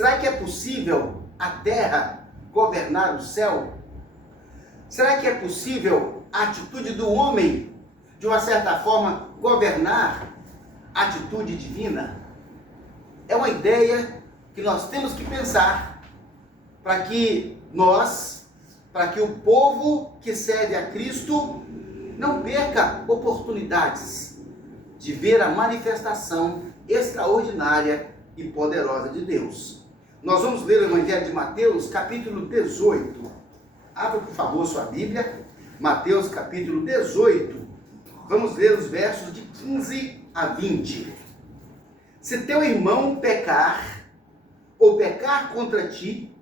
Será que é possível a terra governar o céu? Será que é possível a atitude do homem, de uma certa forma, governar a atitude divina? É uma ideia que nós temos que pensar para que o povo que serve a Cristo não perca oportunidades de ver a manifestação extraordinária e poderosa de Deus. Nós vamos ler o Evangelho de Mateus, capítulo 18. Abra, por favor, sua Bíblia. Mateus, capítulo 18. Vamos ler os versos de 15 a 20. Se teu irmão pecar, ou pecar contra ti,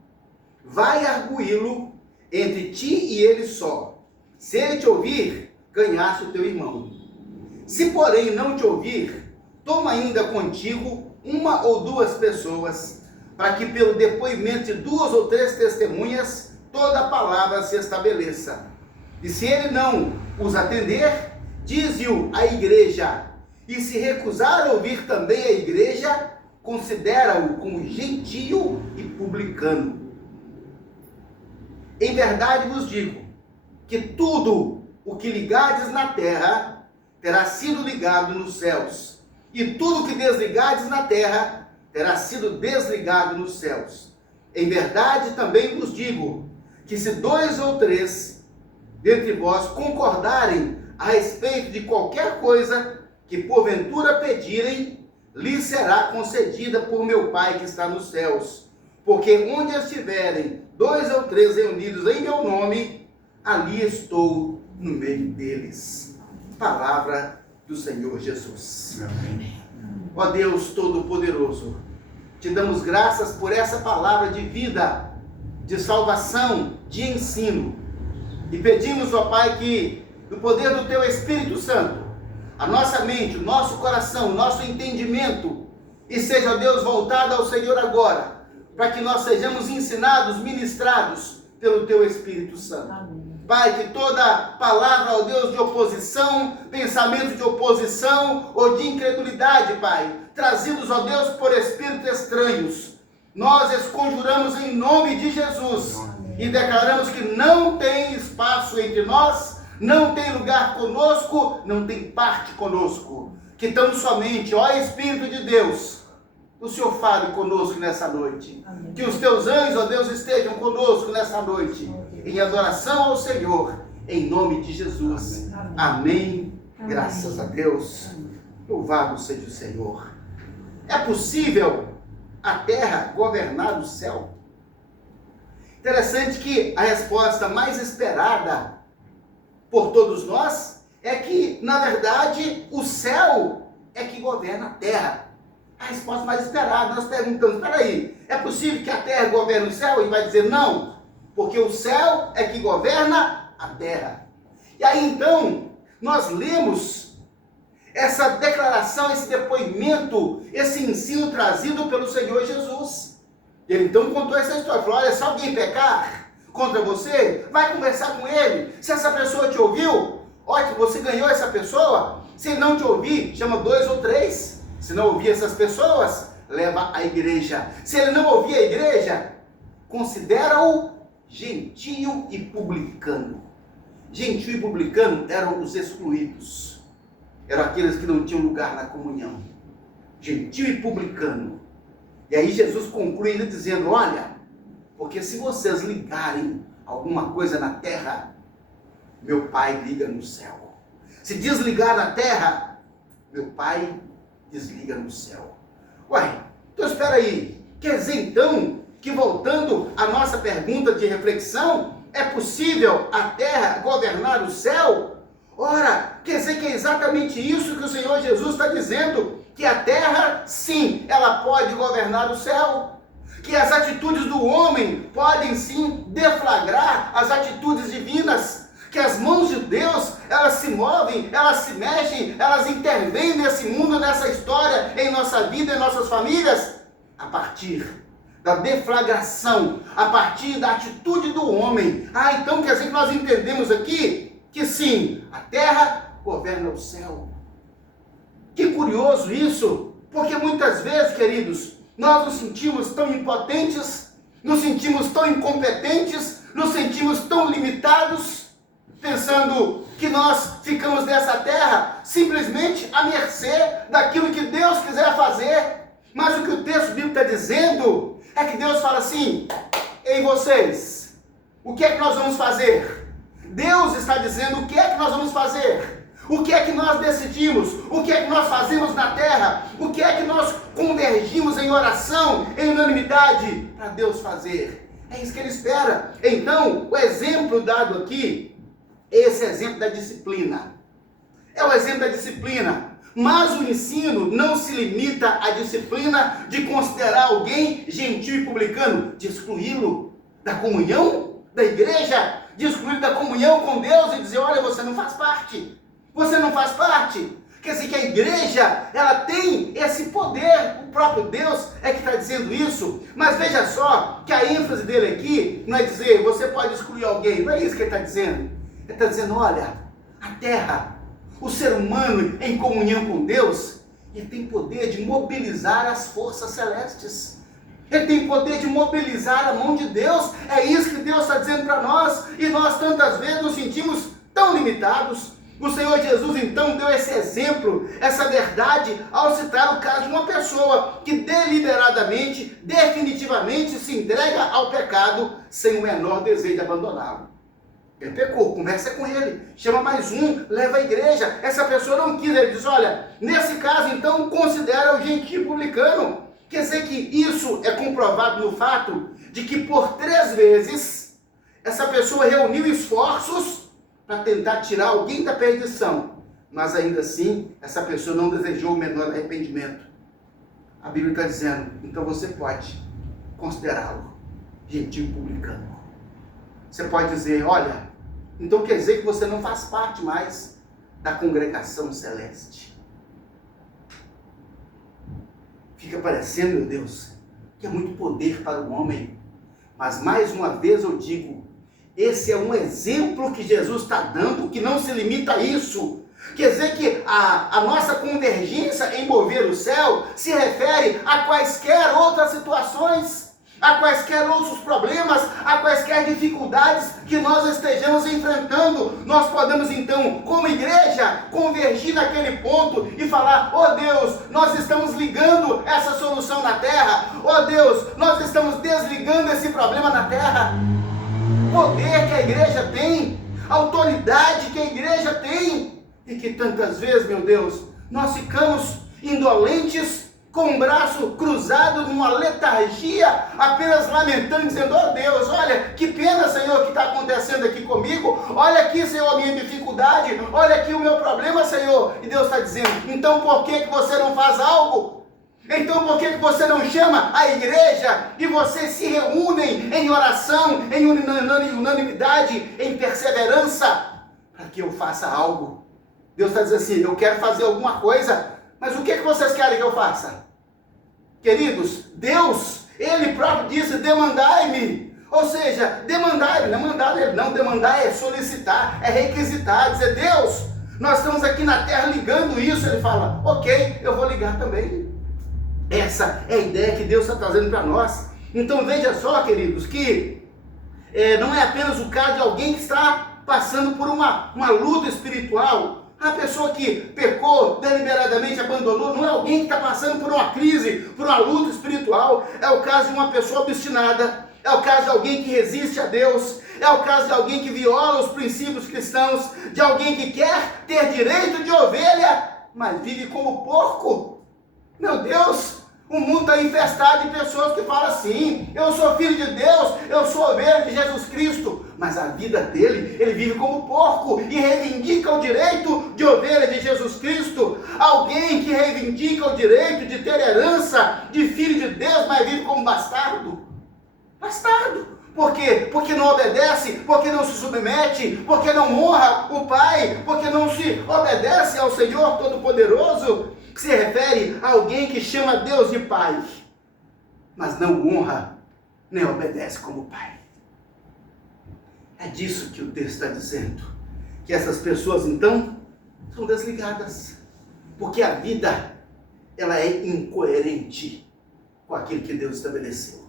vai arguí-lo entre ti e ele só. Se ele te ouvir, ganhaste o teu irmão. Se, porém, não te ouvir, toma ainda contigo uma ou duas pessoas, para que pelo depoimento de 2 ou 3 testemunhas, toda a palavra se estabeleça. E se ele não os atender, dize-o à igreja. E se recusar a ouvir também a igreja, considera-o como gentio e publicano. Em verdade vos digo, que tudo o que ligardes na terra, terá sido ligado nos céus. E tudo o que desligardes na terra, terá sido desligado nos céus. Em verdade também vos digo, que se 2 ou 3 dentre vós concordarem a respeito de qualquer coisa que porventura pedirem, lhes será concedida por meu Pai que está nos céus. Porque onde estiverem 2 ou 3 reunidos em meu nome, ali estou no meio deles. Palavra do Senhor Jesus. Amém. Ó Deus Todo-Poderoso, te damos graças por essa palavra de vida, de salvação, de ensino. E pedimos, ó Pai, que no poder do Teu Espírito Santo, a nossa mente, o nosso coração, o nosso entendimento, e seja, ó Deus, voltado ao Senhor agora, para que nós sejamos ensinados, ministrados pelo Teu Espírito Santo. Amém. Pai, que toda palavra, ó Deus, de oposição, pensamento de oposição ou de incredulidade, Pai, trazidos, ó Deus, por espíritos estranhos, nós esconjuramos em nome de Jesus. Amém. E declaramos que não tem espaço entre nós, não tem lugar conosco, não tem parte conosco. Que tão somente, ó Espírito de Deus, o Senhor fale conosco nessa noite. Amém. Que os teus anjos, ó Deus, estejam conosco nessa noite. Amém. Em adoração ao Senhor, em nome de Jesus. Amém. Amém. Amém. Graças a Deus. Amém. Louvado seja o Senhor. É possível a terra governar o céu? Interessante que a resposta mais esperada por todos nós é que, na verdade, o céu é que governa a terra. A resposta mais esperada. Nós perguntamos, espera aí, é possível que a terra governe o céu? E vai dizer não, porque o céu é que governa a terra. E aí então, nós lemos essa declaração, esse depoimento, esse ensino trazido pelo Senhor Jesus. Ele então contou essa história, falou, olha, se alguém pecar contra você, vai conversar com ele. Se essa pessoa te ouviu, ótimo, você ganhou essa pessoa. Se ele não te ouvir, chama 2 ou 3. Se não ouvir essas pessoas, leva à igreja. Se ele não ouvir a igreja, considera-o gentio e publicano. Gentio e publicano eram os excluídos. Eram aqueles que não tinham lugar na comunhão. Gentio e publicano. E aí Jesus conclui ainda dizendo, olha, porque se vocês ligarem alguma coisa na terra, meu Pai liga no céu. Se desligar na terra, meu Pai desliga no céu. Ué, então espera aí. Quer dizer então que, voltando à nossa pergunta de reflexão, é possível a terra governar o céu? Ora, quer dizer que é exatamente isso que o Senhor Jesus está dizendo, que a terra, sim, ela pode governar o céu, que as atitudes do homem podem sim deflagrar as atitudes divinas, que as mãos de Deus, elas se movem, elas se mexem, elas intervêm nesse mundo, nessa história, em nossa vida, em nossas famílias, a partir da deflagração, a partir da atitude do homem. Então quer dizer que nós entendemos aqui que sim, a terra governa o céu. Que curioso isso, porque muitas vezes, queridos, nós nos sentimos tão impotentes, nos sentimos tão incompetentes, nos sentimos tão limitados, pensando que nós ficamos nessa terra simplesmente à mercê daquilo que Deus quiser fazer. Mas o que o texto bíblico está dizendo é que Deus fala assim: ei vocês, o que é que nós vamos fazer? Deus está dizendo o que é que nós vamos fazer. O que é que nós decidimos? O que é que nós fazemos na terra? O que é que nós convergimos em oração, em unanimidade para Deus fazer? É isso que Ele espera. Então, o exemplo dado aqui, esse exemplo da disciplina. É o exemplo da disciplina. Mas o ensino não se limita à disciplina de considerar alguém gentil e publicano, de excluí-lo da comunhão da igreja, de excluí-lo da comunhão com Deus e dizer: olha, você não faz parte. Você não faz parte. Quer dizer que a igreja, ela tem esse poder, o próprio Deus é que está dizendo isso. Mas veja só, que a ênfase dele aqui não é dizer, você pode excluir alguém, não é isso que ele está dizendo. Ele está dizendo, olha, a terra, o ser humano em comunhão com Deus, ele tem poder de mobilizar as forças celestes. Ele tem poder de mobilizar a mão de Deus. É isso que Deus está dizendo para nós. E nós tantas vezes nos sentimos tão limitados. O Senhor Jesus então deu esse exemplo, essa verdade, ao citar o caso de uma pessoa que deliberadamente, definitivamente se entrega ao pecado sem o menor desejo de abandoná-lo. Ele pecou, conversa com ele, chama mais um, leva à igreja. Essa pessoa não quis, ele diz, olha, nesse caso então considera o gentil publicano. Quer dizer que isso é comprovado no fato de que por 3 vezes essa pessoa reuniu esforços para tentar tirar alguém da perdição, mas ainda assim essa pessoa não desejou o menor arrependimento. A Bíblia está dizendo, então você pode considerá-lo gentil publicano. Você pode dizer, olha, então quer dizer que você não faz parte mais da congregação celeste. Fica parecendo, meu Deus, que é muito poder para o homem. Mas mais uma vez eu digo, esse é um exemplo que Jesus está dando, que não se limita a isso. Quer dizer que a nossa convergência em mover o céu se refere a quaisquer outras situações, a quaisquer outros problemas, a quaisquer dificuldades que nós estejamos enfrentando. Nós podemos então, como igreja, convergir naquele ponto e falar, oh Deus, nós estamos ligando essa solução na terra, oh Deus, nós estamos desligando esse problema na terra. Poder que a igreja tem, autoridade que a igreja tem, e que tantas vezes, meu Deus, nós ficamos indolentes, com o braço cruzado numa letargia, apenas lamentando, dizendo, oh Deus, olha, que pena, Senhor, que está acontecendo aqui comigo, olha aqui, Senhor, a minha dificuldade, olha aqui o meu problema, Senhor, e Deus está dizendo, então por que você não faz algo? Então por que você não chama a igreja e vocês se reúnem em oração, em unanimidade, em perseverança, para que eu faça algo? Deus está dizendo assim, eu quero fazer alguma coisa, mas o que vocês querem que eu faça? Queridos, Deus, Ele próprio disse, demandai-me. Ou seja, demandai-me, não mandar Ele, não, demandar é solicitar, é requisitar, dizer, Deus, nós estamos aqui na terra ligando isso. Ele fala, ok, eu vou ligar também. Essa é a ideia que Deus está trazendo para nós. Então veja só, queridos, que não é apenas o caso de alguém que está passando por uma luta espiritual. A pessoa que pecou, deliberadamente abandonou, não é alguém que está passando por uma crise, por uma luta espiritual. É o caso de uma pessoa obstinada, é o caso de alguém que resiste a Deus, é o caso de alguém que viola os princípios cristãos, de alguém que quer ter direito de ovelha, mas vive como porco. Meu Deus, o mundo está infestado de pessoas que falam assim, eu sou filho de Deus, eu sou ovelha de Jesus Cristo, mas a vida dele, ele vive como porco e reivindica o direito de ovelha de Jesus Cristo. Alguém que reivindica o direito de ter herança de filho de Deus, mas vive como bastardo. Bastardo. Por quê? Porque não obedece, porque não se submete, porque não honra o Pai, porque não se obedece ao Senhor Todo-Poderoso. Que se refere a alguém que chama Deus de Pai, mas não honra, nem obedece como Pai. É disso que o texto está dizendo. Que essas pessoas, então, são desligadas. Porque a vida, ela é incoerente. com aquilo que Deus estabeleceu.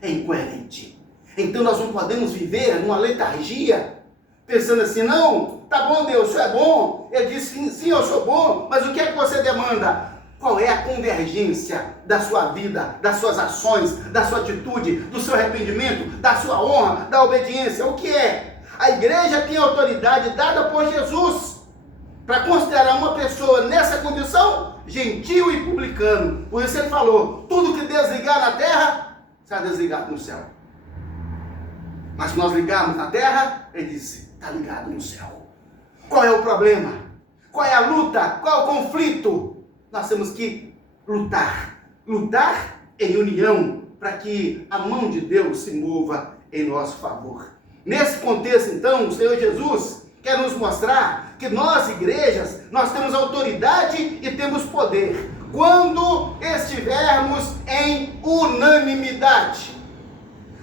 É incoerente. Então nós não podemos viver numa letargia, pensando assim, não, tá bom Deus, o Senhor é bom. Ele disse, sim, eu sou bom, mas o que é que você demanda? Qual é a convergência da sua vida, das suas ações, da sua atitude, do seu arrependimento, da sua honra, da obediência? O que é? A igreja tem autoridade dada por Jesus para considerar uma pessoa nessa condição gentil e publicano. Por isso ele falou, tudo que Deus ligar na terra, será desligado no céu. Mas se nós ligarmos na terra, ele disse, está ligado no céu. Qual é o problema? Qual é a luta? Qual é o conflito? Nós temos que lutar em união, para que a mão de Deus se mova em nosso favor. Nesse contexto, então, o Senhor Jesus quer nos mostrar que nós, igrejas, nós temos autoridade e temos poder, quando estivermos em unanimidade.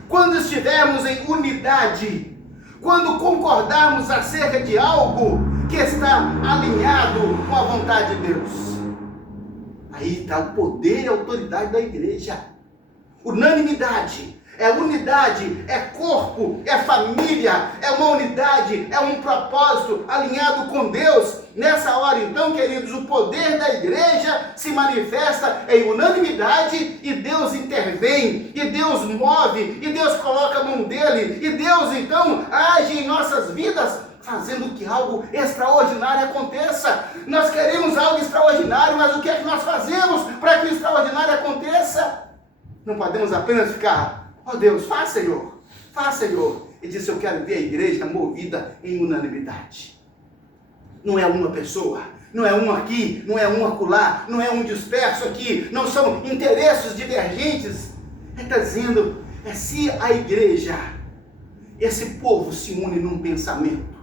Quando estivermos em unidade, quando concordarmos acerca de algo que está alinhado com a vontade de Deus. Aí está o poder e a autoridade da igreja. Unanimidade, é unidade, é corpo, é família, é uma unidade, é um propósito alinhado com Deus. Nessa hora então, queridos, o poder da igreja se manifesta em unanimidade e Deus intervém, e Deus move, e Deus coloca a mão dele, e Deus então age em nossas vidas, fazendo que algo extraordinário aconteça. Nós queremos algo extraordinário, mas o que é que nós fazemos para que o extraordinário aconteça? Não podemos apenas ficar, ó Deus, faz Senhor, Ele disse, eu quero ver a igreja movida em unanimidade. Não é uma pessoa, não é um aqui, não é um acolá, não é um disperso aqui, não são interesses divergentes. Ele está dizendo, se a igreja, esse povo se une num pensamento,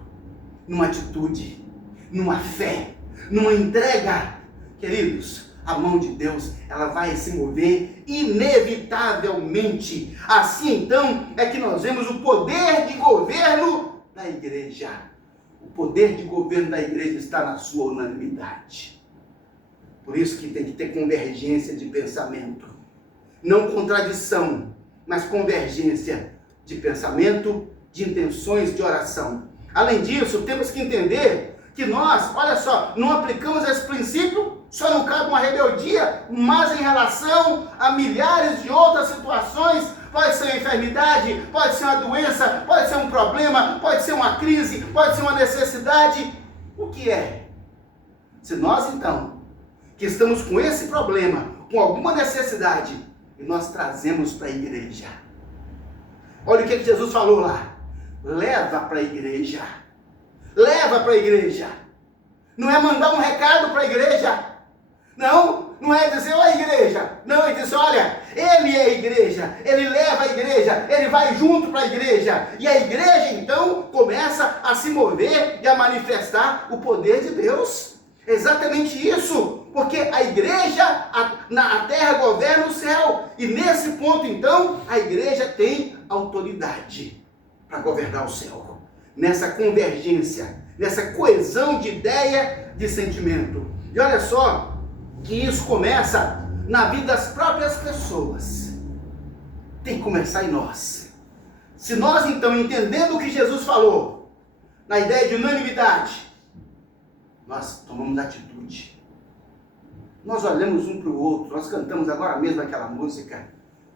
numa atitude, numa fé, numa entrega, queridos, a mão de Deus, ela vai se mover inevitavelmente. Assim então é que nós vemos o poder de governo da igreja. O poder de governo da igreja está na sua unanimidade. Por isso que tem que ter convergência de pensamento. Não contradição, mas convergência de pensamento, de intenções, de oração. Além disso, temos que entender que nós, olha só, não aplicamos esse princípio só no caso de uma rebeldia, mas em relação a milhares de outras situações. Pode ser uma enfermidade, pode ser uma doença, pode ser um problema, pode ser uma crise, pode ser uma necessidade. O que é? Se nós então, que estamos com esse problema, com alguma necessidade, e nós trazemos para a igreja. Olha o que Jesus falou lá. Leva para a igreja. Leva para a igreja. Não é mandar um recado para a igreja. Não é dizer, ó igreja. Não, ele diz, olha, ele é a igreja, ele leva a igreja, ele vai junto para a igreja. E a igreja, então, começa a se mover e a manifestar o poder de Deus. Exatamente isso. Porque a igreja, na terra governa o céu. E nesse ponto, então, a igreja tem autoridade para governar o céu. Nessa convergência, nessa coesão de ideia, de sentimento. E olha só, que isso começa na vida das próprias pessoas. Tem que começar em nós. Se nós então, entendendo o que Jesus falou, na ideia de unanimidade, nós tomamos atitude. Nós olhamos um para o outro, nós cantamos agora mesmo aquela música.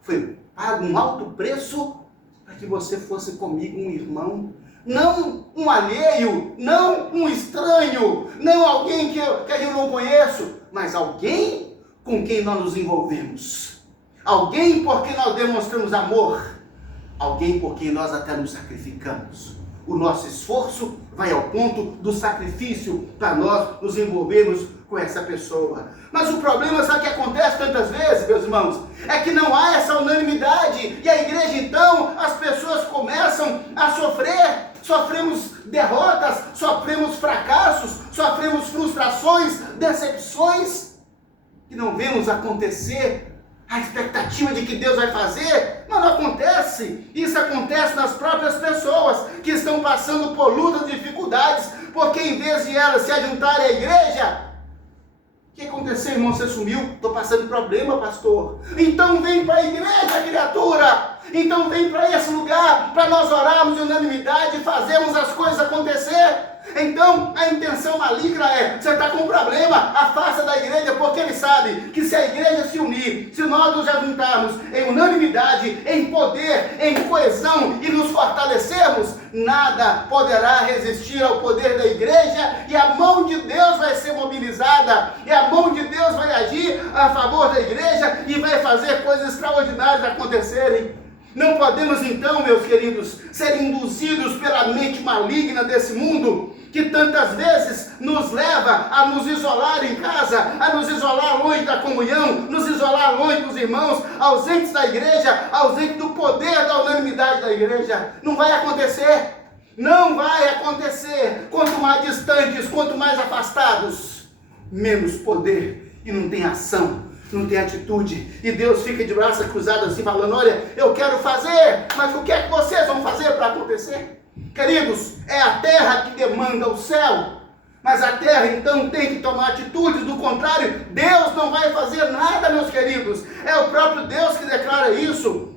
Foi pago um alto preço para que você fosse comigo um irmão. Não um alheio, não um estranho, não alguém que eu não conheço, mas alguém com quem nós nos envolvemos. Alguém por quem nós demonstramos amor. Alguém por quem nós até nos sacrificamos. O nosso esforço vai ao ponto do sacrifício para nós nos envolvermos com essa pessoa. Mas o problema, sabe o que acontece tantas vezes, meus irmãos? É que não há essa unanimidade. E a igreja, então, as pessoas começam a sofrer. Sofremos derrotas, sofremos fracassos, sofremos frustrações, decepções, que não vemos acontecer a expectativa de que Deus vai fazer, mas não acontece. Isso acontece nas próprias pessoas que estão passando por lutas e dificuldades, porque em vez de elas se ajuntarem à igreja, O que aconteceu, irmão? Você sumiu? Estou passando problema, pastor. Então vem para a igreja, criatura. Então vem para esse lugar, para nós orarmos em unanimidade e fazermos as coisas acontecer. Então a intenção maligna é: você está com um problema, afasta da igreja, porque ele sabe que se a igreja se unir, se nós nos juntarmos em unanimidade, em poder, em coesão e nos fortalecermos, nada poderá resistir ao poder da igreja, e a mão de Deus vai ser mobilizada, e a mão de Deus vai agir a favor da igreja e vai fazer coisas extraordinárias acontecerem. Não podemos então, meus queridos, ser induzidos pela mente maligna desse mundo, que tantas vezes nos leva a nos isolar em casa, a nos isolar longe da comunhão, nos isolar longe dos irmãos, ausentes da igreja, ausentes do poder da unanimidade da igreja. Não vai acontecer. Não vai acontecer. Quanto mais distantes, quanto mais afastados, menos poder e não tem ação. Não tem atitude, e Deus fica de braços cruzados assim, falando: olha, eu quero fazer, mas o que é que vocês vão fazer para acontecer? Queridos, é a terra que demanda o céu, mas a terra então tem que tomar atitudes, do contrário, Deus não vai fazer nada, meus queridos. É o próprio Deus que declara isso.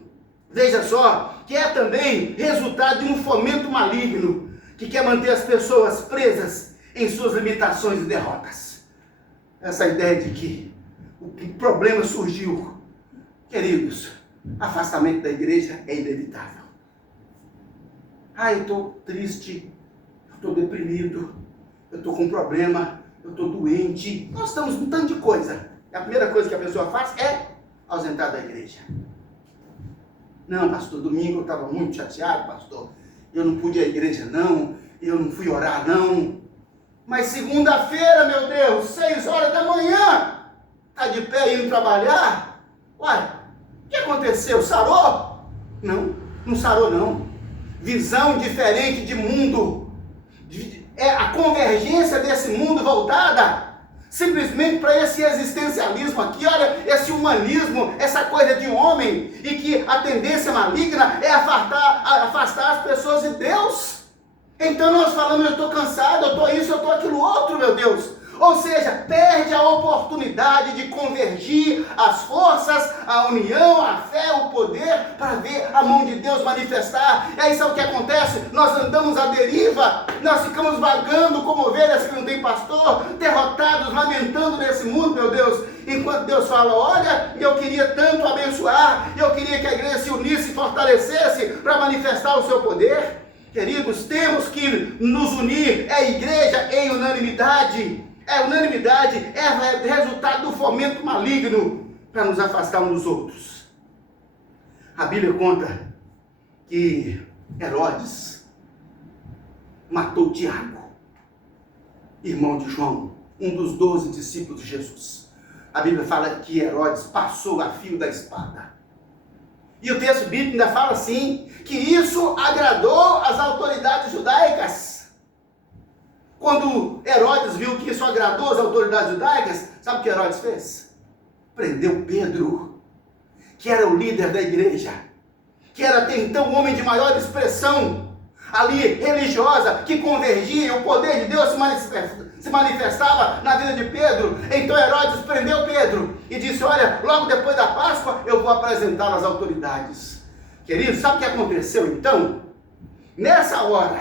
Veja só, que é também resultado de um fomento maligno, que quer manter as pessoas presas em suas limitações e derrotas. Essa ideia de que o problema surgiu. Queridos, afastamento da igreja é inevitável. Eu estou triste, eu estou deprimido, eu estou com um problema, eu estou doente. Nós estamos com um tanto de coisa. A primeira coisa que a pessoa faz é ausentar da igreja. Não, pastor, domingo eu estava muito chateado, pastor. Eu não pude ir à igreja, não. Eu não fui orar, não. Mas segunda-feira, meu Deus, 6 horas da manhã, está de pé indo trabalhar? Uai, o que aconteceu? Sarou? Não, não sarou não. Visão diferente de mundo. É a convergência desse mundo voltada simplesmente para esse existencialismo aqui, olha, esse humanismo, essa coisa de homem, e que a tendência maligna é afastar as pessoas de Deus. Então nós falamos: eu estou cansado, eu estou isso, eu estou aquilo outro, meu Deus. Ou seja, perde a oportunidade de convergir as forças, a união, a fé, o poder, para ver a mão de Deus manifestar. E aí sabe o que acontece? Nós andamos à deriva, nós ficamos vagando como ovelhas que não tem pastor, derrotados, lamentando nesse mundo, meu Deus. Enquanto Deus fala: olha, eu queria tanto abençoar, eu queria que a igreja se unisse e fortalecesse para manifestar o seu poder. Queridos, temos que nos unir, é a igreja em unanimidade. Unanimidade é resultado do fomento maligno para nos afastar uns dos outros. A Bíblia conta que Herodes matou Tiago, irmão de João, um dos 12 discípulos de Jesus. A Bíblia fala que Herodes passou a fio da espada. E o texto bíblico ainda fala assim, que isso agradou as autoridades judaicas. Quando Herodes viu que isso agradou as autoridades judaicas, sabe o que Herodes fez? Prendeu Pedro, que era o líder da igreja, que era até então o homem de maior expressão ali religiosa, que convergia, e o poder de Deus se manifestava na vida de Pedro. Então Herodes prendeu Pedro e disse: olha, logo depois da Páscoa eu vou apresentá-lo às autoridades. Queridos, sabe o que aconteceu então? Nessa hora,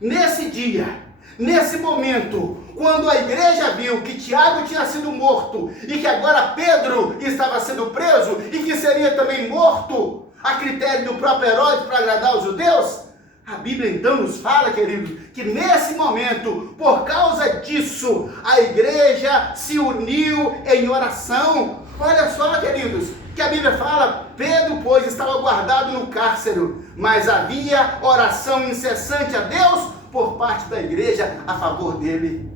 nesse dia, nesse momento, quando a igreja viu que Tiago tinha sido morto e que agora Pedro estava sendo preso e que seria também morto a critério do próprio Herodes para agradar os judeus, a Bíblia então nos fala, queridos, que nesse momento, por causa disso, a igreja se uniu em oração. Olha só, queridos, que a Bíblia fala: Pedro, pois, estava guardado no cárcere, mas havia oração incessante a Deus por parte da igreja a favor dele.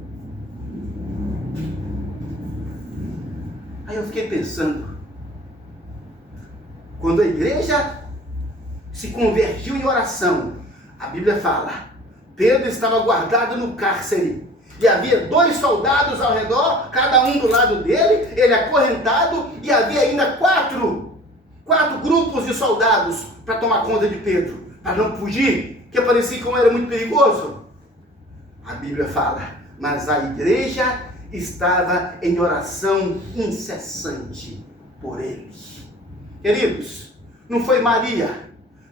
Aí eu fiquei pensando, quando a igreja se convergiu em oração, a Bíblia fala: Pedro estava guardado no cárcere, e havia 2 soldados ao redor, cada um do lado dele, ele acorrentado, e havia ainda 4 grupos de soldados para tomar conta de Pedro, para não fugir, que parecia como era muito perigoso. A Bíblia fala: mas a igreja estava em oração incessante por ele. Queridos, não foi Maria,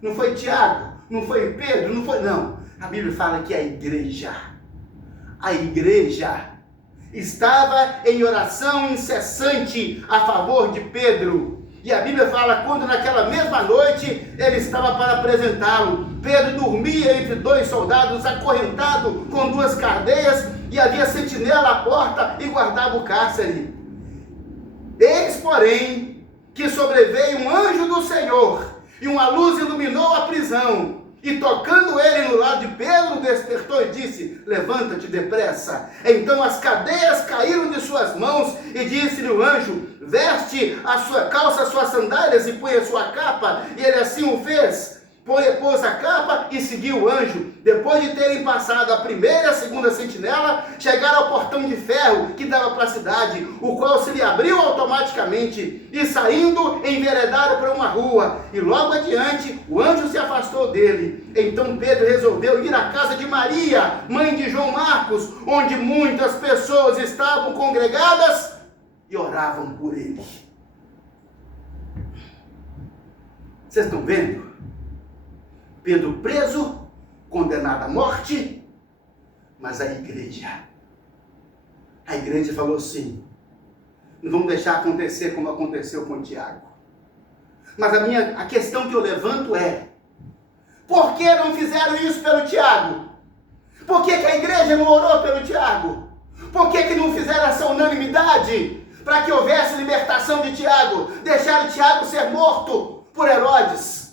não foi Tiago, não foi Pedro, não. A Bíblia fala que a igreja estava em oração incessante a favor de Pedro. E a Bíblia fala quando naquela mesma noite ele estava para apresentá-lo. Pedro dormia entre dois soldados, acorrentado com duas cadeias, e havia sentinela à porta e guardava o cárcere. Eis, porém, que sobreveio um anjo do Senhor, e uma luz iluminou a prisão. E tocando ele no lado de Pedro, despertou e disse: levanta-te depressa. Então as cadeias caíram de suas mãos, e disse-lhe o anjo: veste a sua calça, as suas sandálias e põe a sua capa. E ele assim o fez. Pôs a capa e seguiu o anjo. Depois de terem passado a primeira e a segunda sentinela, chegaram ao portão de ferro que dava para a cidade, o qual se lhe abriu automaticamente, e saindo, enveredaram para uma rua, e logo adiante o anjo se afastou dele. Então Pedro resolveu ir à casa de Maria, mãe de João Marcos, onde muitas pessoas estavam congregadas e oravam por ele. Vocês estão vendo? Pedro preso, condenado à morte, mas a igreja falou assim: não vamos deixar acontecer como aconteceu com Tiago. Mas a questão que eu levanto é: por que não fizeram isso pelo Tiago? Por que a igreja não orou pelo Tiago? Por que não fizeram essa unanimidade para que houvesse libertação de Tiago? Deixaram Tiago ser morto por Herodes.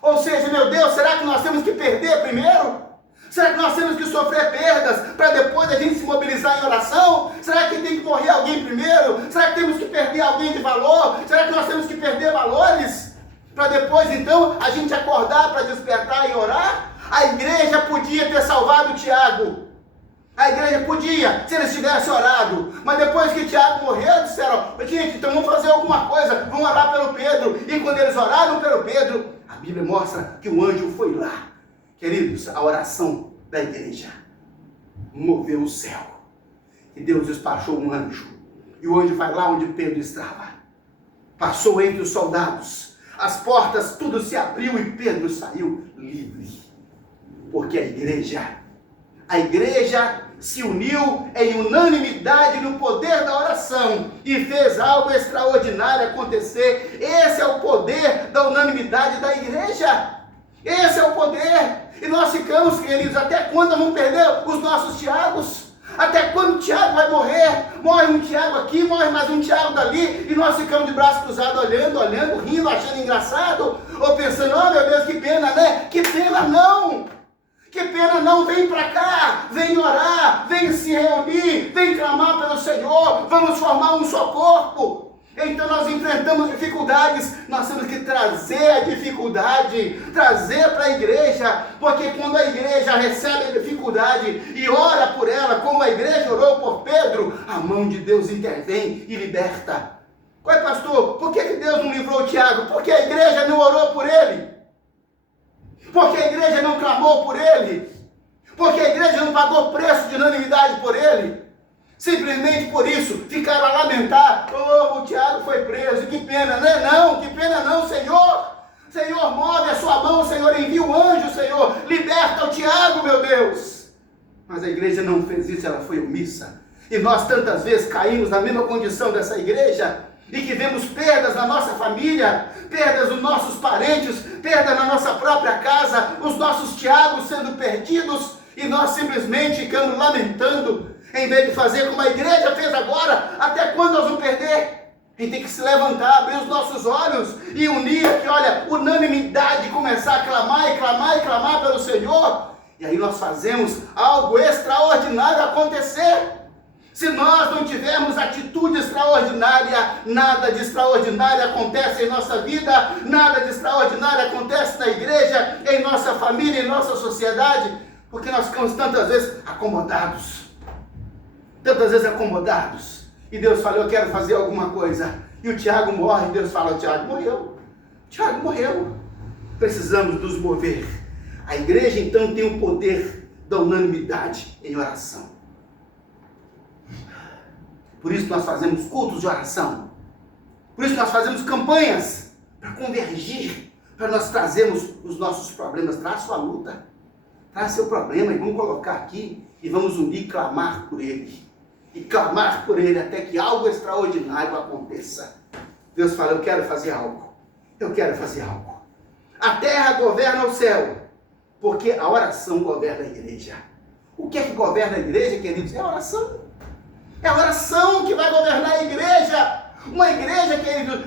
Ou seja, meu Deus, será que nós temos que perder primeiro? Será que nós temos que sofrer perdas para depois a gente se mobilizar em oração? Será que tem que morrer alguém primeiro? Será que temos que perder alguém de valor? Será que nós temos que perder valores para depois então a gente acordar para despertar e orar? A igreja podia ter salvado Tiago. A igreja podia, se eles tivessem orado. Mas depois que Tiago morreu, disseram: gente, então vamos fazer alguma coisa, vamos orar pelo Pedro. E quando eles oraram pelo Pedro, a Bíblia mostra que o anjo foi lá. Queridos, a oração da igreja moveu o céu. E Deus despachou um anjo. E o anjo vai lá onde Pedro estava. Passou entre os soldados. As portas, tudo se abriu e Pedro saiu livre. Porque a igreja se uniu em unanimidade no poder da oração e fez algo extraordinário acontecer. Esse é o poder da unanimidade da igreja. Esse é o poder. E nós ficamos, queridos, até quando vamos perder os nossos Tiagos? Até quando o Tiago vai morrer? Morre um Tiago aqui, morre mais um Tiago dali, e nós ficamos de braço cruzado olhando, rindo, achando engraçado, ou pensando: oh meu Deus, que pena, né? Que pena não! Que pena não, vem para cá, vem orar, vem se reunir, vem clamar pelo Senhor, vamos formar um só corpo. Então nós enfrentamos dificuldades, nós temos que trazer a dificuldade, trazer para a igreja, porque quando a igreja recebe a dificuldade e ora por ela, como a igreja orou por Pedro, a mão de Deus intervém e liberta. Ué, pastor, por que Deus não livrou o Tiago? Porque a igreja não orou por ele. Porque a igreja não clamou por ele? Porque a igreja não pagou preço de unanimidade por ele? Simplesmente por isso ficaram a lamentar: oh, o Tiago foi preso, que pena, né? Não, que pena não, Senhor. Senhor, move a sua mão, Senhor, envia o anjo, Senhor, liberta o Tiago, meu Deus. Mas a igreja não fez isso, ela foi omissa. E nós tantas vezes caímos na mesma condição dessa igreja, e que vemos perdas na nossa família, perdas nos nossos parentes, perdas na nossa própria casa, os nossos Tiagos sendo perdidos, e nós simplesmente ficamos lamentando, em vez de fazer como a igreja fez agora. Até quando nós vamos perder? A gente tem que se levantar, abrir os nossos olhos e unir aqui, olha, unanimidade, começar a clamar e clamar e clamar pelo Senhor, e aí nós fazemos algo extraordinário acontecer. Se nós não tivermos atitude extraordinária, nada de extraordinário acontece em nossa vida, nada de extraordinário acontece na igreja, em nossa família, em nossa sociedade, porque nós ficamos tantas vezes acomodados. E Deus fala: eu quero fazer alguma coisa. E o Tiago morre, e Deus fala: o Tiago morreu. Precisamos nos mover. A igreja então tem o poder da unanimidade em oração. Por isso nós fazemos cultos de oração. Por isso nós fazemos campanhas para convergir, para nós trazermos os nossos problemas. Traz sua luta, traz seu problema e vamos colocar aqui e vamos unir e clamar por ele. E clamar por ele até que algo extraordinário aconteça. Deus fala, eu quero fazer algo. Eu quero fazer algo. A terra governa o céu, porque a oração governa a igreja. O que é que governa a igreja, queridos? É a oração. É a oração que vai governar a igreja. Uma igreja, querido,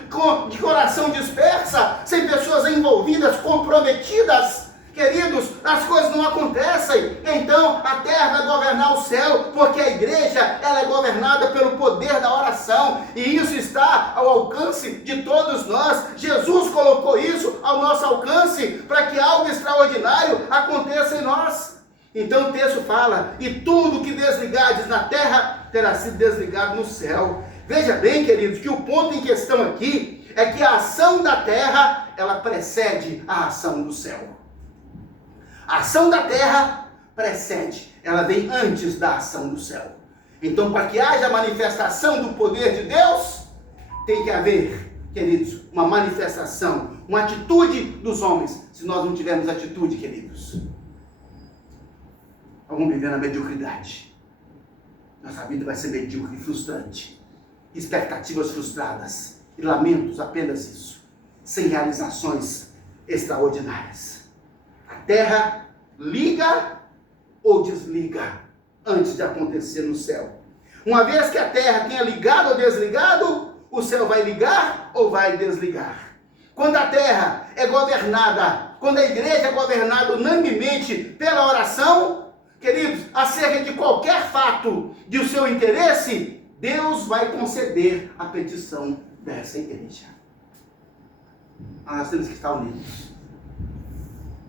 de coração dispersa, sem pessoas envolvidas, comprometidas, queridos, as coisas não acontecem. Então a terra vai governar o céu, porque a igreja, ela é governada pelo poder da oração, e isso está ao alcance de todos nós. Jesus colocou isso ao nosso alcance, para que algo extraordinário aconteça em nós. Então o texto fala, e tudo que desligardes na terra, terá sido desligado no céu. Veja bem, queridos, que o ponto em questão aqui, é que a ação da terra, ela precede a ação do céu. A ação da terra precede, ela vem antes da ação do céu. Então, para que haja manifestação do poder de Deus, tem que haver, queridos, uma manifestação, uma atitude dos homens. Se nós não tivermos atitude, queridos, vamos viver na mediocridade. Nossa vida vai ser medíocre e frustrante. Expectativas frustradas e lamentos, apenas isso, sem realizações extraordinárias. A terra liga ou desliga antes de acontecer no céu. Uma vez que a terra tenha ligado ou desligado, o céu vai ligar ou vai desligar. Quando a terra é governada, quando a igreja é governada unanimemente pela oração, queridos, acerca de qualquer fato de o seu interesse, Deus vai conceder a petição dessa igreja. Nós temos que estar unidos.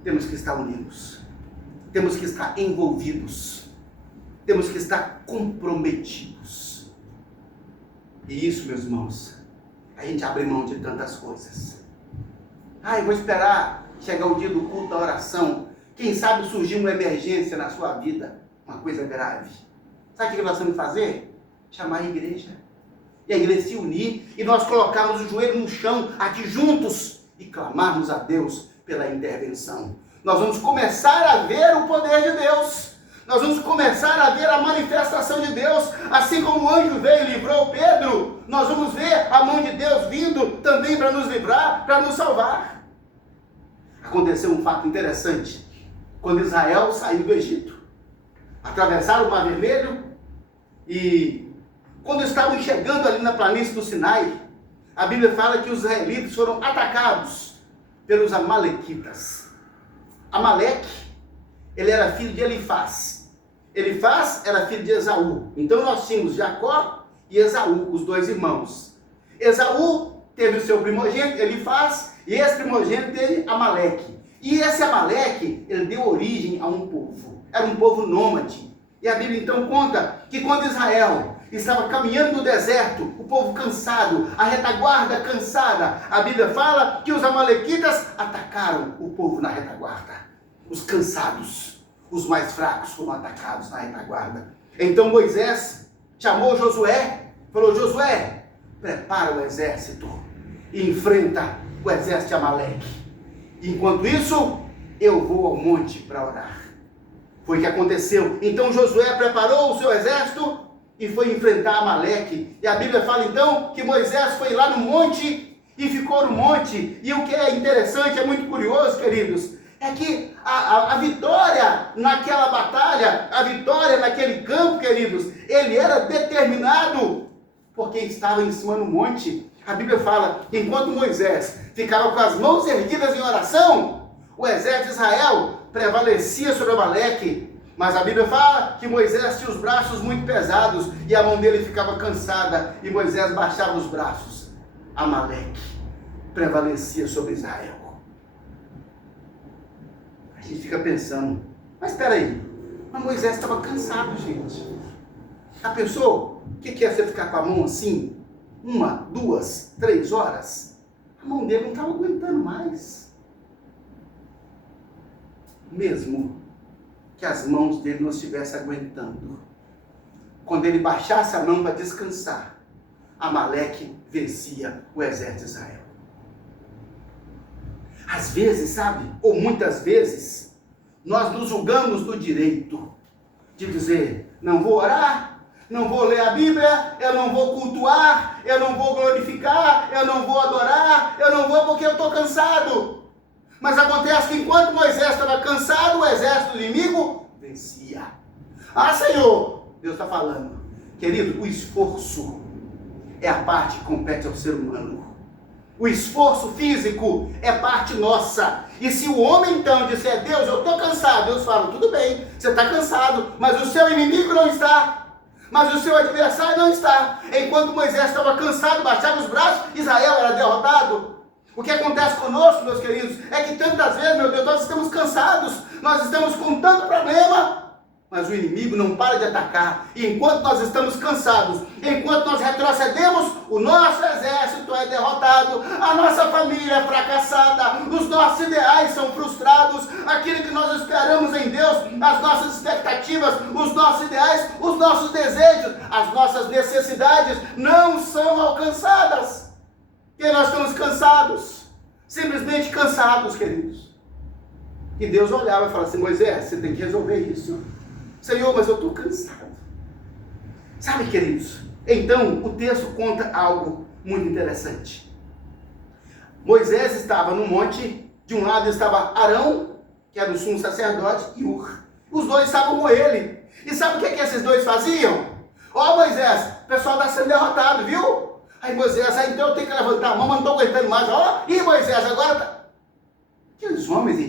Temos que estar unidos. Temos que estar envolvidos. Temos que estar comprometidos. E isso, meus irmãos, a gente abre mão de tantas coisas. Eu vou esperar chegar o dia do culto da oração. Quem sabe surgir uma emergência na sua vida, uma coisa grave. Sabe o que nós vamos fazer? Chamar a igreja. E a igreja se unir e nós colocarmos o joelho no chão, aqui juntos, e clamarmos a Deus pela intervenção. Nós vamos começar a ver o poder de Deus. Nós vamos começar a ver a manifestação de Deus. Assim como o anjo veio e livrou Pedro, nós vamos ver a mão de Deus vindo também para nos livrar, para nos salvar. Aconteceu um fato interessante. Quando Israel saiu do Egito, atravessaram o Mar Vermelho e quando estavam chegando ali na planície do Sinai, a Bíblia fala que os israelitas foram atacados pelos amalequitas. Amaleque, ele era filho de Elifaz. Elifaz era filho de Esaú. Então nós tínhamos Jacó e Esaú, os dois irmãos. Esaú teve o seu primogênito, Elifaz, e esse primogênito teve Amaleque. E esse Amaleque, ele deu origem a um povo. Era um povo nômade. E a Bíblia então conta que quando Israel estava caminhando no deserto, o povo cansado, a retaguarda cansada, a Bíblia fala que os amalequitas atacaram o povo na retaguarda. Os cansados, os mais fracos foram atacados na retaguarda. Então Moisés chamou Josué, falou: Josué, prepara o exército e enfrenta o exército de Amaleque. Enquanto isso, eu vou ao monte para orar. Foi o que aconteceu. Então Josué preparou o seu exército e foi enfrentar Amaleque. E a Bíblia fala então que Moisés foi lá no monte e ficou no monte. E o que é interessante, é muito curioso, queridos, é que a vitória naquela batalha, a vitória naquele campo, queridos, ele era determinado por quem estava em cima no monte. A Bíblia fala que enquanto Moisés ficava com as mãos erguidas em oração, o exército de Israel prevalecia sobre Amaleque. Mas a Bíblia fala que Moisés tinha os braços muito pesados e a mão dele ficava cansada e Moisés baixava os braços. Amaleque prevalecia sobre Israel. A gente fica pensando, mas espera aí, mas Moisés estava cansado, gente. A pessoa, o que é você ficar com a mão assim, 1, 2, 3 horas? A mão dele não estava aguentando mais. Mesmo que as mãos dele não estivessem aguentando, quando ele baixasse a mão para descansar, Amaleque vencia o exército de Israel. Às vezes, sabe, ou muitas vezes, nós nos julgamos do direito de dizer, não vou orar, não vou ler a Bíblia, eu não vou cultuar, eu não vou glorificar, eu não vou adorar, eu não vou porque eu estou cansado. Mas acontece que enquanto Moisés estava cansado, o exército do inimigo vencia. Ah, Senhor, Deus está falando. Querido, o esforço é a parte que compete ao ser humano. O esforço físico é parte nossa. E se o homem então disser, Deus, eu estou cansado, Deus fala, tudo bem, você está cansado, mas o seu inimigo não está. Mas o seu adversário não está. Enquanto Moisés estava cansado, baixava os braços, Israel era derrotado. O que acontece conosco, meus queridos, é que tantas vezes, meu Deus, nós estamos cansados, nós estamos com tanto problema, mas o inimigo não para de atacar. E enquanto nós estamos cansados, enquanto nós retrocedemos, o nosso exército é derrotado, a nossa família é fracassada, os nossos ideais são frustrados, aquilo que nós esperamos em Deus, as nossas expectativas, os nossos ideais, os nossos desejos, as nossas necessidades não são alcançadas. Porque nós estamos cansados, simplesmente cansados, queridos. E Deus olhava e falava assim, Moisés, você tem que resolver isso. Senhor, mas eu estou cansado. Sabe, queridos, então o texto conta algo muito interessante. Moisés estava no monte, de um lado estava Arão, que era o sumo sacerdote, e Ur. Os dois estavam com ele. E sabe o que esses dois faziam? Ó, Moisés, o pessoal está sendo derrotado, viu? Aí Moisés, então eu tenho que levantar a mão, mas não estou aguentando mais. Ó, e Moisés, agora tá... Aqueles homens,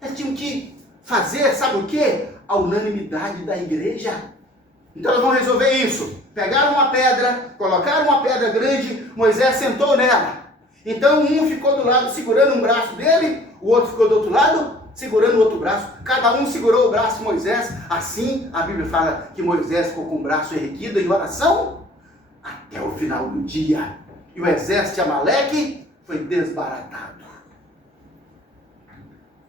eles tinham que fazer, sabe o quê? A unanimidade da igreja. Então nós vamos resolver isso. Pegaram uma pedra, colocaram uma pedra grande, Moisés sentou nela. Então um ficou do lado segurando um braço dele, o outro ficou do outro lado segurando o outro braço. Cada um segurou o braço de Moisés. Assim a Bíblia fala que Moisés ficou com o braço erguido em oração até o final do dia. E o exército de Amaleque foi desbaratado.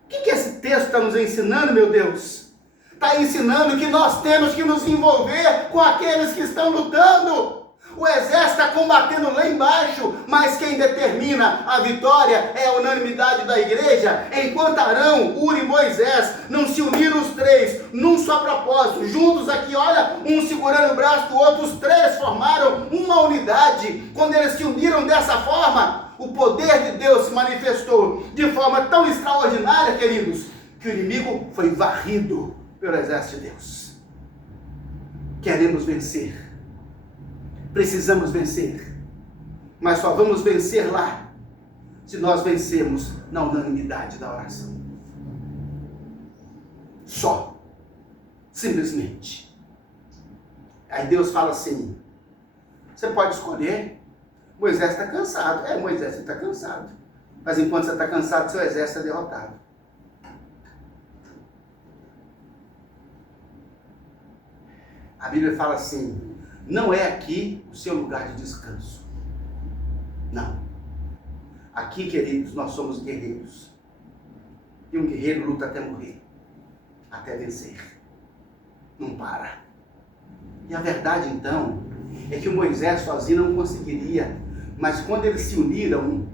O que esse texto está nos ensinando, meu Deus? Está ensinando que nós temos que nos envolver com aqueles que estão lutando. O exército está combatendo lá embaixo, mas quem determina a vitória é a unanimidade da igreja. Enquanto Arão, Ur e Moisés não se uniram os três num só propósito, juntos aqui, olha, um segurando o braço do outro, os três formaram uma unidade. Quando eles se uniram dessa forma, o poder de Deus se manifestou de forma tão extraordinária, queridos, que o inimigo foi varrido pelo exército de Deus. Queremos vencer. Precisamos vencer. Mas só vamos vencer lá se nós vencermos na unanimidade da oração. Só. Simplesmente. Aí Deus fala assim, você pode escolher. Moisés está cansado. Moisés, você está cansado. Mas enquanto você está cansado, seu exército é derrotado. A Bíblia fala assim, não é aqui o seu lugar de descanso. Não. Aqui, queridos, nós somos guerreiros. E um guerreiro luta até morrer. Até vencer. Não para. E a verdade, então, é que o Moisés sozinho não conseguiria. Mas quando eles se uniram,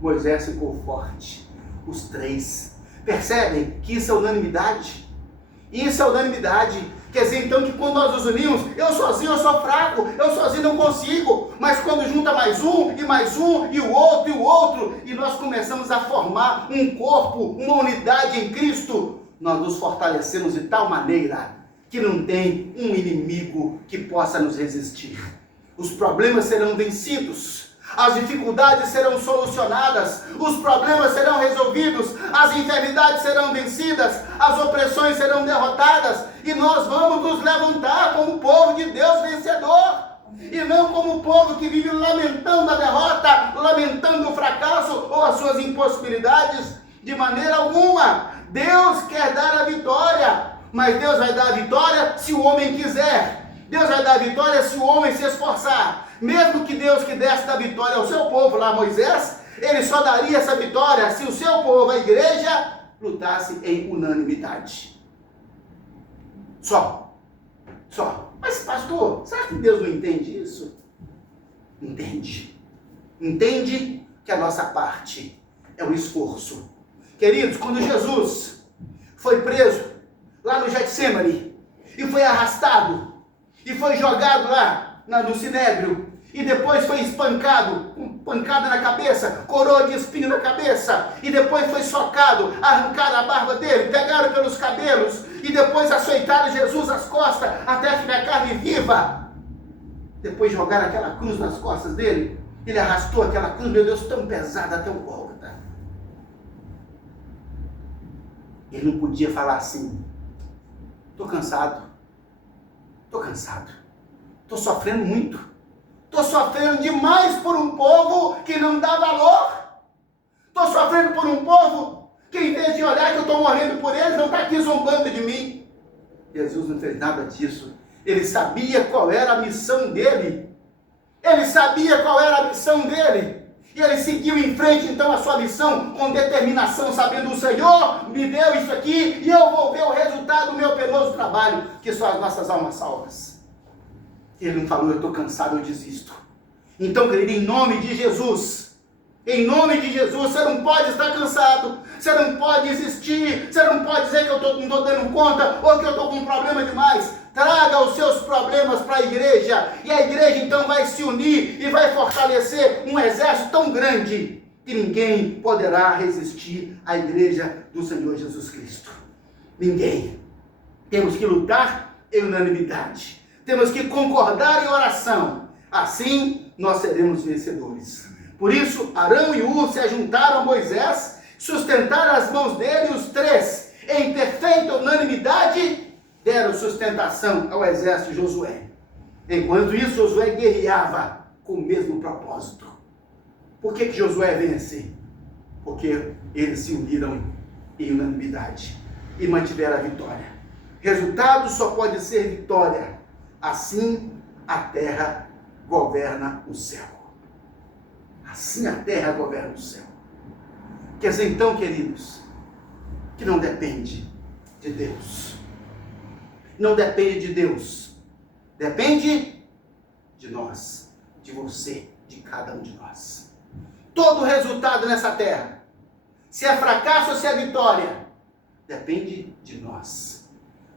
Moisés ficou forte. Os três. Percebem que isso é unanimidade? Isso é unanimidade. Quer dizer, então, que quando nós nos unimos, eu sozinho eu sou fraco, eu sozinho não consigo, mas quando junta mais um, e o outro, e nós começamos a formar um corpo, uma unidade em Cristo, nós nos fortalecemos de tal maneira que não tem um inimigo que possa nos resistir. Os problemas serão vencidos, as dificuldades serão solucionadas, os problemas serão resolvidos, as enfermidades serão vencidas, as opressões serão derrotadas, e nós vamos nos levantar como povo de Deus vencedor, e não como o povo que vive lamentando a derrota, lamentando o fracasso ou as suas impossibilidades. De maneira alguma. Deus quer dar a vitória, mas Deus vai dar a vitória se o homem quiser. Deus vai dar a vitória se o homem se esforçar. Mesmo que Deus que desse da vitória ao seu povo lá, Moisés, ele só daria essa vitória se o seu povo, a igreja, lutasse em unanimidade. Só. Mas, pastor, será que Deus não entende isso? Entende. Entende que a nossa parte é o esforço. Queridos, quando Jesus foi preso lá no Getsemane e foi arrastado e foi jogado lá no Sinédrio e depois foi espancado, com pancada na cabeça, coroa de espinho na cabeça, e depois foi socado, arrancaram a barba dele, pegaram pelos cabelos e depois açoitaram Jesus as costas até ficar carne viva. Depois jogaram aquela cruz nas costas dele. Ele arrastou aquela cruz, meu Deus, tão pesada até o Gólgota. Ele não podia falar assim: estou cansado, estou sofrendo muito, estou sofrendo demais por um povo que não dá valor, estou sofrendo por um povo que, em vez de olhar que eu estou morrendo por eles, não está aqui zombando de mim. Jesus não fez nada disso. Ele sabia qual era a missão dele. Ele sabia qual era a missão dele. E ele seguiu em frente, então, a sua missão com determinação, sabendo: o Senhor me deu isso aqui e eu vou ver o resultado do meu penoso trabalho, que são as nossas almas salvas. Ele não falou: eu estou cansado, eu desisto. Então, querido, em nome de Jesus, você não pode estar cansado, você não pode desistir, você não pode dizer que eu não estou dando conta, ou que eu estou com um problema demais. Traga os seus problemas para a igreja, e a igreja então vai se unir e vai fortalecer um exército tão grande que ninguém poderá resistir à igreja do Senhor Jesus Cristo. Ninguém. Temos que lutar em unanimidade, temos que concordar em oração, assim nós seremos vencedores. Por isso, Arão e Hur se ajuntaram a Moisés, sustentaram as mãos dele, e os três, em perfeita unanimidade, deram sustentação ao exército de Josué. Enquanto isso, Josué guerreava com o mesmo propósito. Por que Josué vence? Porque eles se uniram em unanimidade e mantiveram a vitória. Resultado só pode ser vitória. Assim a terra governa o céu. Assim a terra governa o céu. Quer dizer então, queridos, que não depende de Deus. Não depende de Deus. Depende de nós, de você, de cada um de nós. Todo resultado nessa terra, se é fracasso ou se é vitória, depende de nós.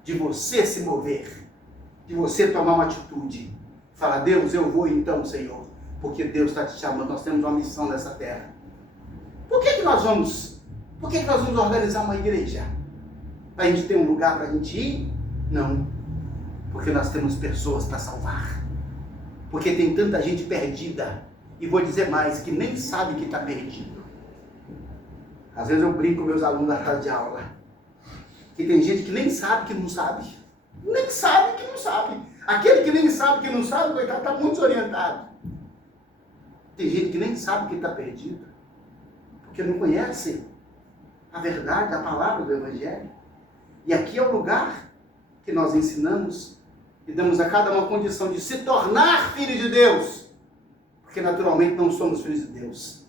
De você se mover, de você tomar uma atitude. Falar: Deus, eu vou então, Senhor, porque Deus está te chamando, nós temos uma missão nessa terra. Por que nós vamos organizar uma igreja? Para a gente ter um lugar para a gente ir? Não, porque nós temos pessoas para salvar. Porque tem tanta gente perdida, e vou dizer mais, que nem sabe que está perdido. Às vezes eu brinco com meus alunos na sala de aula, que tem gente que nem sabe que não sabe. Nem sabe que não sabe. Aquele que nem sabe que não sabe, coitado, está muito desorientado. Tem gente que nem sabe que está perdido, porque não conhece a verdade, a palavra do Evangelho. E aqui é o lugar que nós ensinamos e damos a cada uma condição de se tornar filho de Deus, porque naturalmente não somos filhos de Deus.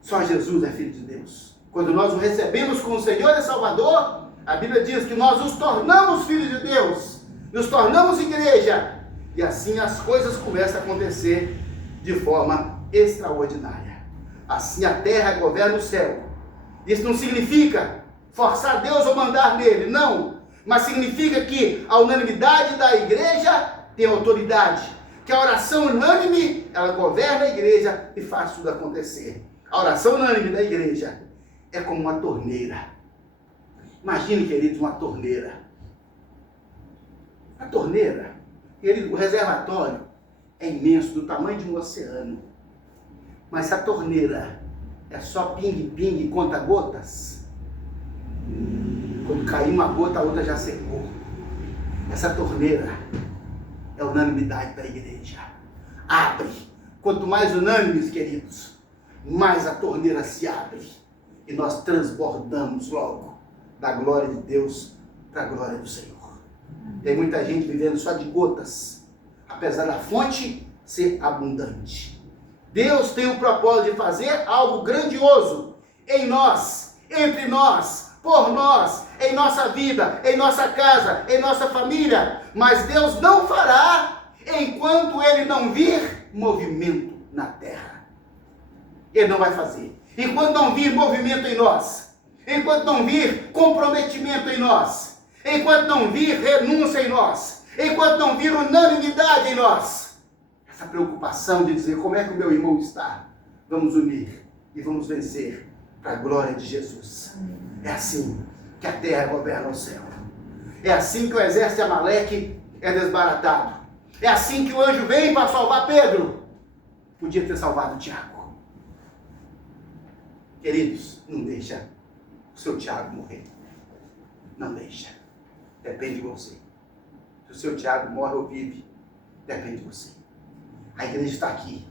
Só Jesus é filho de Deus. Quando nós o recebemos como Senhor e Salvador, a Bíblia diz que nós nos tornamos filhos de Deus, nos tornamos igreja, e assim as coisas começam a acontecer de forma extraordinária. Assim a terra governa o céu. Isso não significa forçar Deus ou mandar nele, não. Mas significa que a unanimidade da igreja tem autoridade. Que a oração unânime, ela governa a igreja e faz tudo acontecer. A oração unânime da igreja é como uma torneira. Imagine, queridos, uma torneira. A torneira, querido, o reservatório é imenso, do tamanho de um oceano. Mas se a torneira é só pingue-pingue, conta-gotas, quando cair uma gota, a outra já secou. Essa torneira é a unanimidade da igreja. Abre. Quanto mais unânimes, queridos, mais a torneira se abre. E nós transbordamos logo da glória de Deus para a glória do Senhor. Tem muita gente vivendo só de gotas, apesar da fonte ser abundante. Deus tem o propósito de fazer algo grandioso em nós, entre nós, por nós, em nossa vida, em nossa casa, em nossa família. Mas Deus não fará enquanto Ele não vir movimento na terra. Ele não vai fazer. Enquanto não vir movimento em nós, enquanto não vir comprometimento em nós, enquanto não vir renúncia em nós, enquanto não vir unanimidade em nós, essa preocupação de dizer como é que o meu irmão está, vamos unir e vamos vencer para a glória de Jesus. É assim que a terra governa o céu. É assim que o exército de Amaleque é desbaratado. É assim que o anjo vem para salvar Pedro. Podia ter salvado Tiago. Queridos, não deixa o seu Tiago morrer. Não deixa. Depende de você. Se o seu Tiago morre ou vive, depende de você. A igreja está aqui.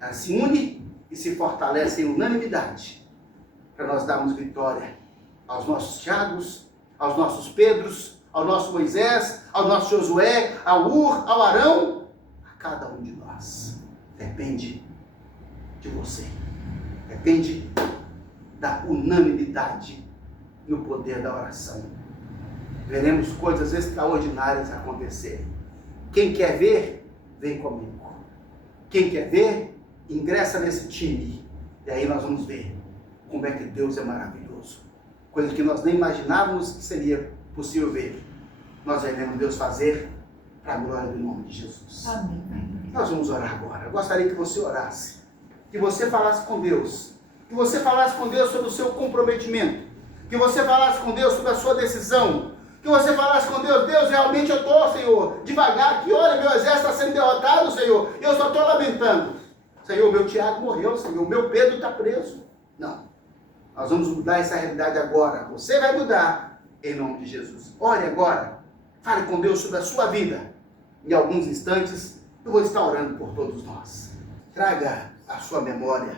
Ela se une e se fortalece em unanimidade para nós darmos vitória aos nossos Tiagos, aos nossos Pedros, ao nosso Moisés, ao nosso Josué, ao Ur, ao Arão, a cada um de nós. Depende de você. Depende da unanimidade no poder da oração. Veremos coisas extraordinárias acontecerem. Quem quer ver, vem comigo. Quem quer ver, ingressa nesse time. E aí nós vamos ver como é que Deus é maravilhoso. Coisa que nós nem imaginávamos que seria possível ver. Nós veremos Deus fazer para a glória do nome de Jesus. Amém. Nós vamos orar agora. Eu gostaria que você orasse. Que você falasse com Deus. Que você falasse com Deus sobre o seu comprometimento. Que você falasse com Deus sobre a sua decisão. Que você falasse com Deus, Deus, realmente eu estou, Senhor, devagar, que olha, meu exército está sendo derrotado, Senhor, eu só estou lamentando. Senhor, meu Tiago morreu, Senhor, meu Pedro está preso. Não. Nós vamos mudar essa realidade agora. Você vai mudar, em nome de Jesus. Ore agora. Fale com Deus sobre a sua vida. Em alguns instantes, eu vou estar orando por todos nós. Traga à sua memória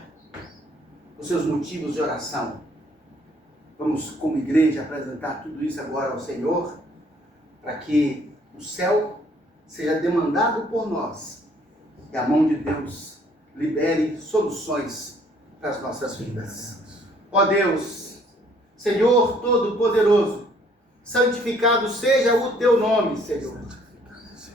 os seus motivos de oração. Vamos, como igreja, apresentar tudo isso agora ao Senhor, para que o céu seja demandado por nós e a mão de Deus libere soluções para as nossas vidas. Ó Deus, Senhor Todo-Poderoso, santificado seja o Teu nome, Senhor.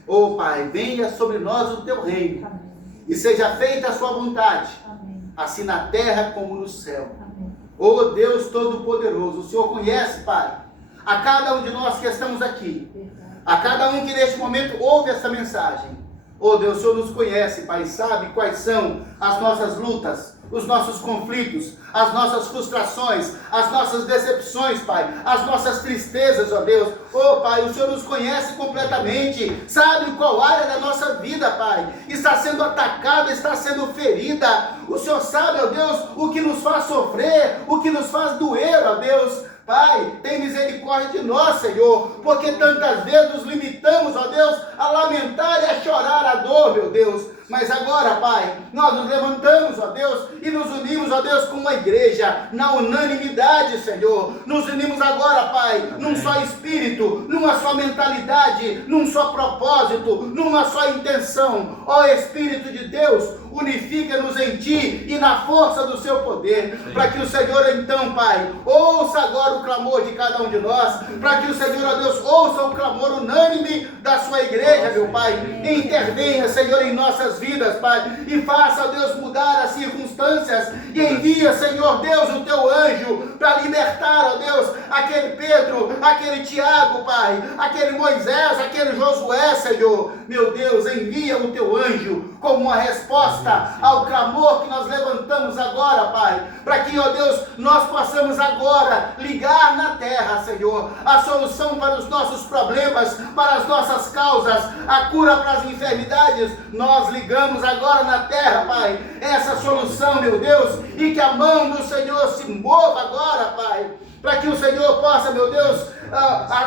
Ó Pai, venha sobre nós o Teu reino. Amém. E seja feita a sua vontade, Amém. assim na terra como no céu. Amém. Ó Deus Todo-Poderoso, o Senhor conhece, Pai, a cada um de nós que estamos aqui, a cada um que neste momento ouve essa mensagem. Ó Deus, o Senhor nos conhece, Pai, sabe quais são as nossas lutas, os nossos conflitos, as nossas frustrações, as nossas decepções, Pai, as nossas tristezas, ó Deus. Ó Pai, o Senhor nos conhece completamente, sabe qual área da nossa vida, Pai, está sendo atacada, está sendo ferida. O Senhor sabe, ó Deus, o que nos faz sofrer, o que nos faz doer, ó Deus. Pai, tem misericórdia de nós, Senhor, porque tantas vezes nos limitamos, ó Deus, a lamentar e a chorar a dor, meu Deus. Mas agora, Pai, nós nos levantamos, ó Deus, e nos unimos, ó Deus, como uma igreja, na unanimidade, Senhor. Nos unimos agora, Pai, num só espírito, numa só mentalidade, num só propósito, numa só intenção. Ó Espírito de Deus, unifica-nos em Ti e na força do Seu poder, para que o Senhor, então, Pai, ouça agora o clamor de cada um de nós, para que o Senhor, ó Deus, ouça o clamor unânime da Sua igreja, meu Pai. Intervenha, Senhor, em nossas vidas, Pai, e faça, ó Deus, mudar as circunstâncias, e envia, Senhor Deus, o Teu anjo para libertar, ó Deus, aquele Pedro, aquele Tiago, Pai, aquele Moisés, aquele Josué, Senhor. Meu Deus, envia o Teu anjo como uma resposta ao clamor que nós levantamos agora, Pai, para que, ó Deus, nós possamos agora ligar na terra, Senhor, a solução para os nossos problemas, para as nossas causas, a cura para as enfermidades. Nós ligamos agora na terra, Pai, essa solução, meu Deus, e que a mão do Senhor se mova agora, Pai, para que o Senhor possa, meu Deus,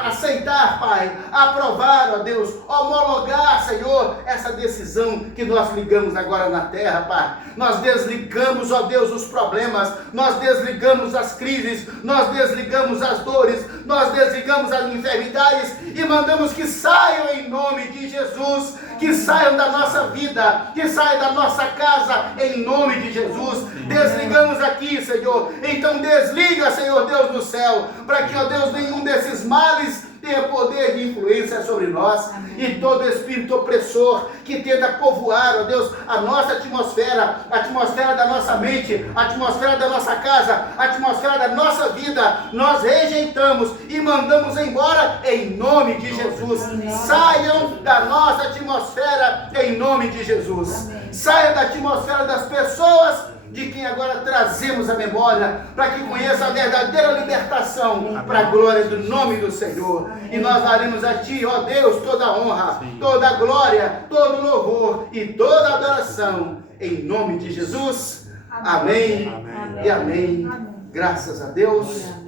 aceitar, Pai, aprovar, ó Deus, homologar, Senhor, essa decisão que nós ligamos agora na terra, Pai. Nós desligamos, ó Deus, os problemas, nós desligamos as crises, nós desligamos as dores, nós desligamos as enfermidades e mandamos que saiam em nome de Jesus, que saiam da nossa vida, que saiam da nossa casa, em nome de Jesus. Desligamos aqui, Senhor. Então desliga, Senhor Deus do céu, para que, ó Deus, nenhum desses males tenha poder de influência sobre nós. Amém. E todo espírito opressor que tenta povoar, ó Deus, a nossa atmosfera, a atmosfera da nossa mente, a atmosfera da nossa casa, a atmosfera da nossa vida, nós rejeitamos e mandamos embora em nome de Jesus. Amém. Saiam da nossa atmosfera em nome de Jesus. Amém. Saiam da atmosfera das pessoas de quem agora trazemos a memória, para que conheça a verdadeira libertação, para a glória do nome do Senhor. Amém. E nós daremos a Ti, ó Deus, toda a honra, sim, toda a glória, todo o louvor e toda a adoração, em nome de Jesus. Amém, amém. E amém. Amém. Graças a Deus.